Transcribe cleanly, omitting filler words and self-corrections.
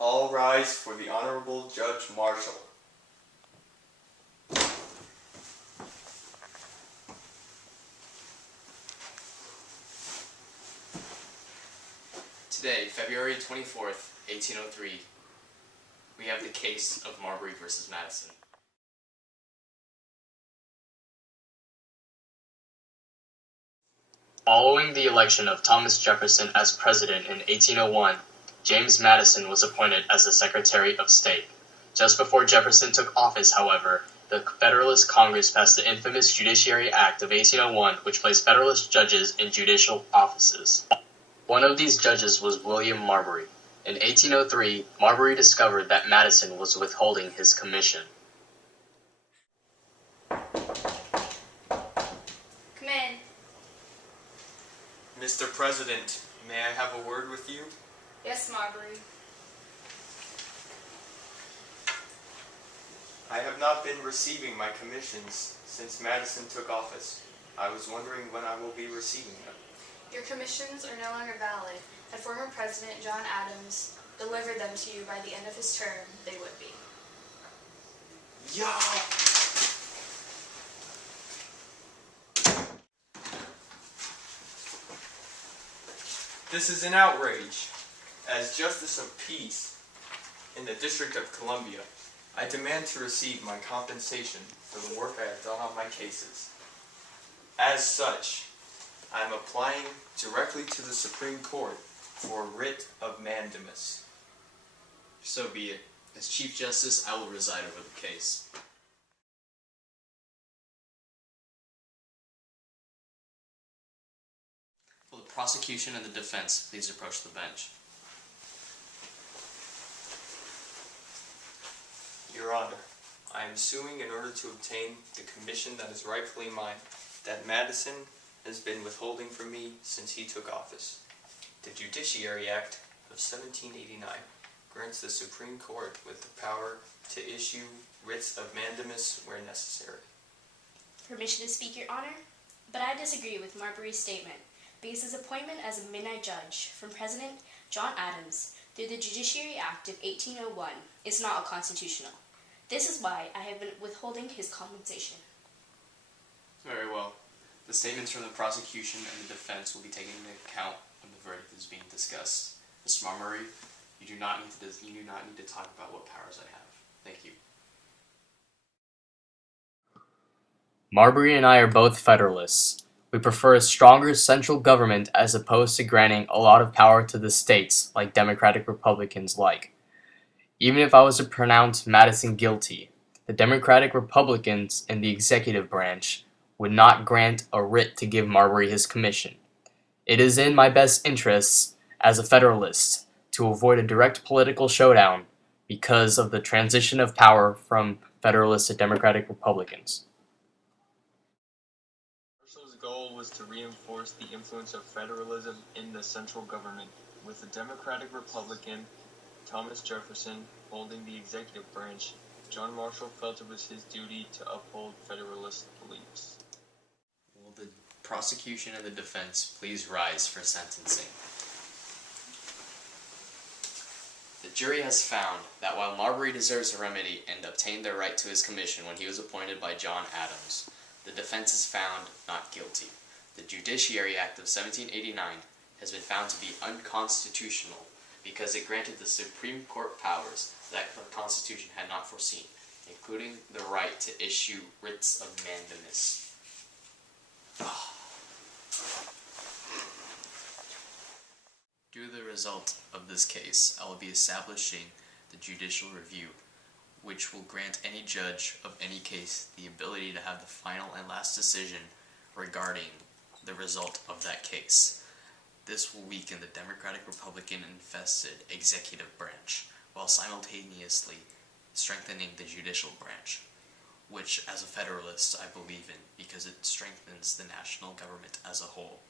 All rise for the Honorable Judge Marshall. Today, February 24th, 1803, we have the case of Marbury versus Madison. Following the election of Thomas Jefferson as president in 1801, James Madison was appointed as the Secretary of State. Just before Jefferson took office, however, the Federalist Congress passed the infamous Judiciary Act of 1801, which placed Federalist judges in judicial offices. One of these judges was William Marbury. In 1803, Marbury discovered that Madison was withholding his commission. Come in. Mr. President, may I have a word with you? Yes, Marbury. I have not been receiving my commissions since Madison took office. I was wondering when I will be receiving them. Your commissions are no longer valid. Had former President John Adams delivered them to you by the end of his term, they would be. Yeah! This is an outrage. As Justice of Peace in the District of Columbia, I demand to receive my compensation for the work I have done on my cases. As such, I am applying directly to the Supreme Court for a writ of mandamus. So be it. As Chief Justice, I will preside over the case. Will the prosecution and the defense please approach the bench? Your Honor, I am suing in order to obtain the commission that is rightfully mine, that Madison has been withholding from me since he took office. The Judiciary Act of 1789 grants the Supreme Court with the power to issue writs of mandamus where necessary. Permission to speak, Your Honor, but I disagree with Marbury's statement because his appointment as a midnight judge from President John Adams through the Judiciary Act of 1801 is not constitutional. This is why I have been withholding his compensation. Very well. The statements from the prosecution and the defense will be taken into account when the verdict is being discussed. Mr. Marbury, you do not need to talk about what powers I have. Thank you. Marbury and I are both Federalists. We prefer a stronger central government as opposed to granting a lot of power to the states like Democratic Republicans like. Even if I was to pronounce Madison guilty, the Democratic Republicans in the executive branch would not grant a writ to give Marbury his commission. It is in my best interests as a Federalist to avoid a direct political showdown because of the transition of power from Federalists to Democratic Republicans. Marshall's goal was to reinforce the influence of federalism in the central government, with the Democratic Republican Thomas Jefferson holding the executive branch. John Marshall felt it was his duty to uphold Federalist beliefs. Will the prosecution and the defense please rise for sentencing? The jury has found that while Marbury deserves a remedy and obtained the right to his commission when he was appointed by John Adams, the defense is found not guilty. The Judiciary Act of 1789 has been found to be unconstitutional because it granted the Supreme Court powers that the Constitution had not foreseen, including the right to issue writs of mandamus. Due to the result of this case, I will be establishing the judicial review, which will grant any judge of any case the ability to have the final and last decision regarding the result of that case. This will weaken the Democratic-Republican-infested executive branch, while simultaneously strengthening the judicial branch, which, as a Federalist, I believe in because it strengthens the national government as a whole.